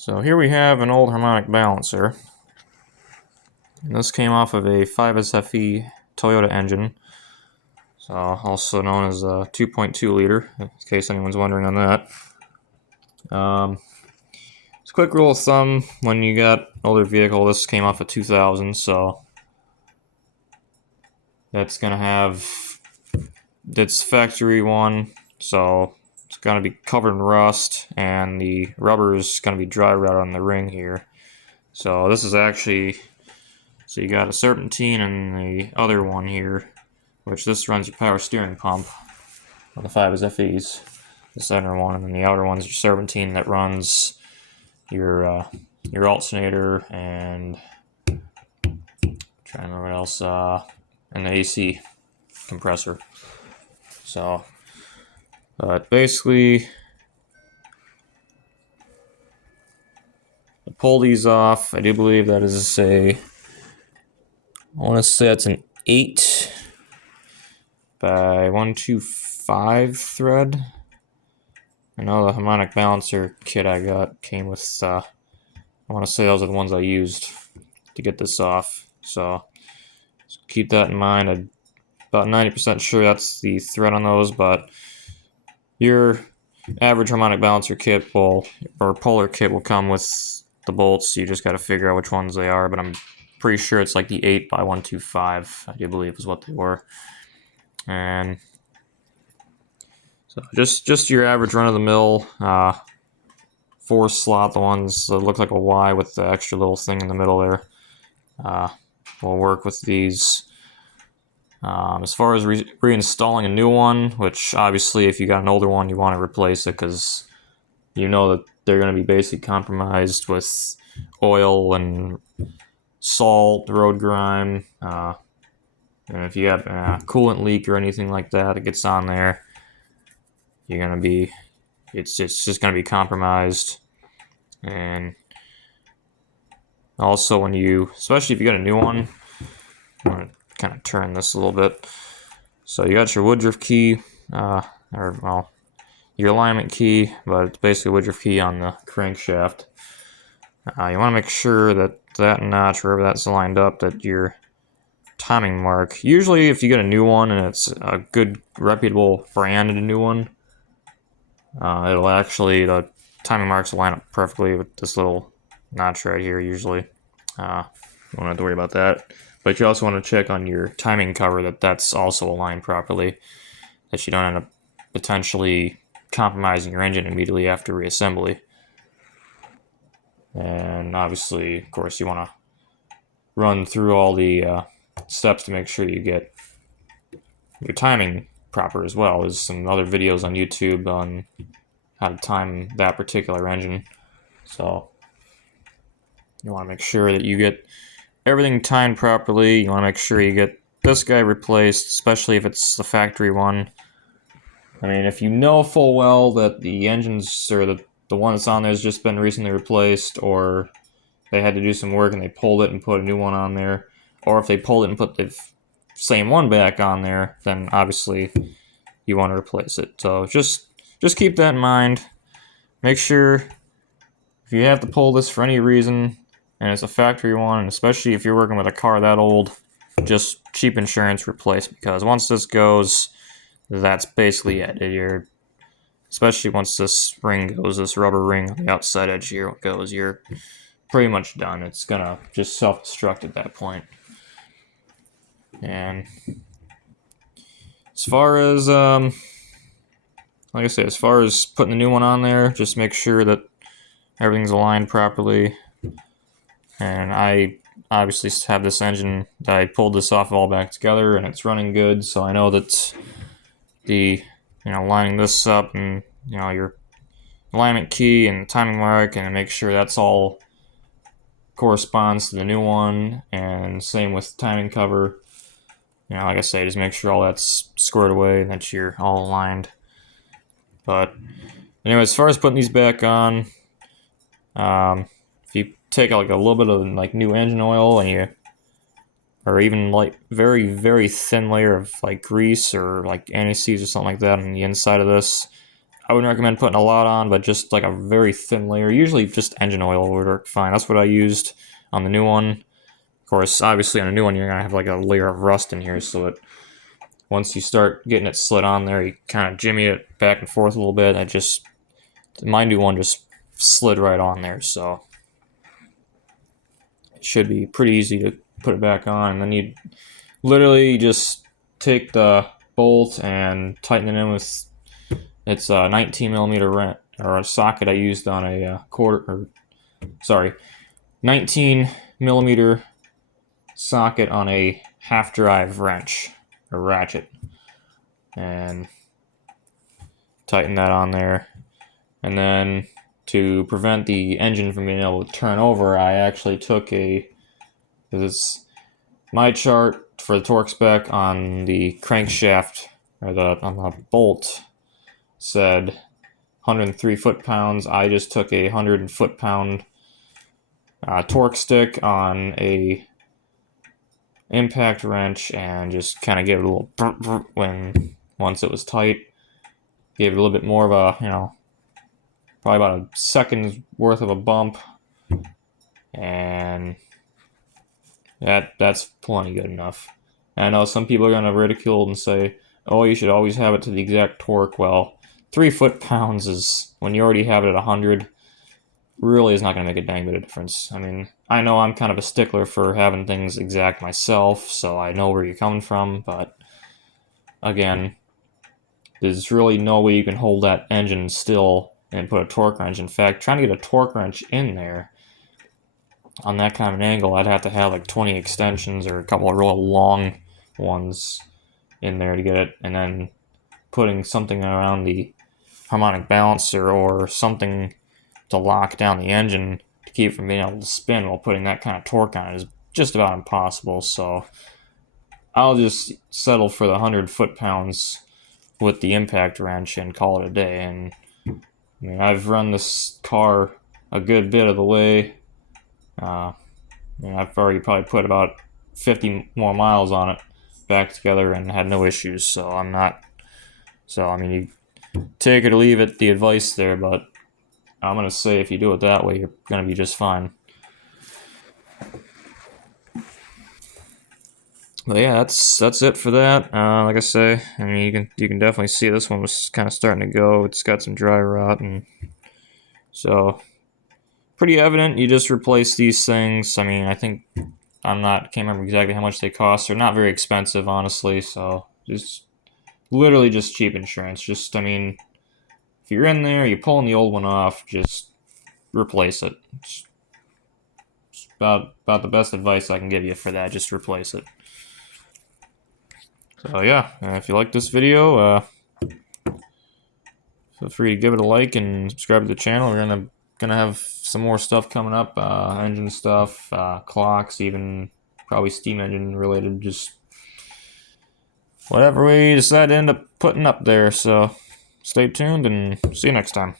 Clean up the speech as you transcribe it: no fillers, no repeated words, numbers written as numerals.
So here we have an old harmonic balancer. And this came off of a 5SFE Toyota engine, so also known as a 2.2 liter, in case anyone's wondering on that. It's a quick rule of thumb, when you got an older vehicle, this came off of 2000, so that's going to have its factory one, so it's going to be covered in rust, and the rubber is going to be dry rot on the ring here. So this is actually, so you got a serpentine and the other one here, which this runs your power steering pump on the 5SFEs, the center one, and then the outer one's your serpentine that runs your alternator and trying to remember what else, and the AC compressor. So, but basically, to pull these off, I do believe that is I want to say that's an 8 by 125 thread. I know the harmonic balancer kit I got came with, I want to say those are the ones I used to get this off. So keep that in mind. I'm about 90% sure that's the thread on those, but your average harmonic balancer kit or polar kit will come with the bolts. You just got to figure out which ones they are, but I'm pretty sure it's like the 8 by 125, I do believe is what they were. And so just your average run-of-the-mill 4-slot, the ones that look like a Y with the extra little thing in the middle there, will work with these. As far as reinstalling a new one, which obviously if you got an older one you want to replace it because you know that they're going to be basically compromised with oil and salt, road grime, and if you have a coolant leak or anything like that that gets on there, you're going to be, it's just going to be compromised. And also when you, especially if you got a new one, I'm going to kind of turn this a little bit. So you got your Woodruff key, your alignment key, but it's basically a Woodruff key on the crankshaft. You want to make sure that that notch, wherever that's lined up, that your timing mark, usually if you get a new one and it's a good reputable brand and a new one, it'll actually, the timing marks will line up perfectly with this little notch right here usually. You don't have to worry about that. But you also want to check on your timing cover that that's also aligned properly, that you don't end up potentially compromising your engine immediately after reassembly. And obviously, of course, you want to run through all the steps to make sure you get your timing proper as well. There's some other videos on YouTube on how to time that particular engine. So you want to make sure that you get everything timed properly. You want to make sure you get this guy replaced, especially if it's the factory one. I mean, if you know full well that the engines or the one that's on there has just been recently replaced, or they had to do some work and they pulled it and put a new one on there, or if they pulled it and put the same one back on there, then obviously you want to replace it. So just keep that in mind. Make sure if you have to pull this for any reason and it's a factory one, and especially if you're working with a car that old, just cheap insurance replace, because once this goes, that's basically it. Especially once this ring goes, this rubber ring on the outside edge here goes, you're pretty much done. It's gonna just self-destruct at that point. And as far as, like I say, as far as putting the new one on there, just make sure that everything's aligned properly. And I obviously have this engine that I pulled this off all back together, and it's running good, so I know that lining this up and, your alignment key and timing mark, and make sure that's all corresponds to the new one, and same with timing cover. Like I say, just make sure all that's squared away and that you're all aligned. But anyway, as far as putting these back on, if you take like a little bit of like new engine oil and or even like very, very thin layer of like grease or like anti-seize or something like that on the inside of this, I wouldn't recommend putting a lot on, but just like a very thin layer. Usually just engine oil would work fine. That's what I used on the new one. Of course, obviously on a new one, you're gonna have like a layer of rust in here, so that once you start getting it slid on there, you kind of jimmy it back and forth a little bit. My new one just slid right on there, so it should be pretty easy to put it back on. And then you literally just take the bolt and tighten it in with, it's a 19 millimeter wrench, or a socket I used on a 19 millimeter socket on a half drive wrench or ratchet, and tighten that on there. And then to prevent the engine from being able to turn over, I actually took my chart for the torque spec on the crankshaft, or on the bolt, said 103 foot-pounds. I just took a 100 foot-pound torque stick on a impact wrench and just kind of gave it a little once it was tight. Gave it a little bit more of a, probably about a second's worth of a bump, and that's plenty good enough. And I know some people are going to ridicule and say, oh, you should always have it to the exact torque. Well, 3 foot-pounds is, when you already have it at 100, really is not going to make a dang bit of difference. I mean, I know I'm kind of a stickler for having things exact myself, so I know where you're coming from, but again, there's really no way you can hold that engine still and put a torque wrench. In fact, trying to get a torque wrench in there on that kind of an angle, I'd have to have like 20 extensions or a couple of real long ones in there to get it, and then putting something around the harmonic balancer or something to lock down the engine to keep it from being able to spin while putting that kind of torque on it is just about impossible. So I'll just settle for the 100 foot-pounds with the impact wrench and call it a day. And I mean, I've run this car a good bit of the way. I've already probably put about 50 more miles on it back together and had no issues. So I mean, you take it or leave it, the advice there, but I'm going to say if you do it that way, you're going to be just fine. But yeah, that's it for that. Like I say, I mean, you can definitely see this one was kind of starting to go. It's got some dry rot, and so pretty evident. You just replace these things. I mean, can't remember exactly how much they cost. They're not very expensive, honestly. So just literally just cheap insurance. Just, I mean, if you're in there, you're pulling the old one off, just replace it. It's about the best advice I can give you for that. Just replace it. So yeah, if you like this video, feel free to give it a like and subscribe to the channel. We're gonna have some more stuff coming up, engine stuff, clocks, even probably steam engine related, just whatever we decide to end up putting up there. So stay tuned and see you next time.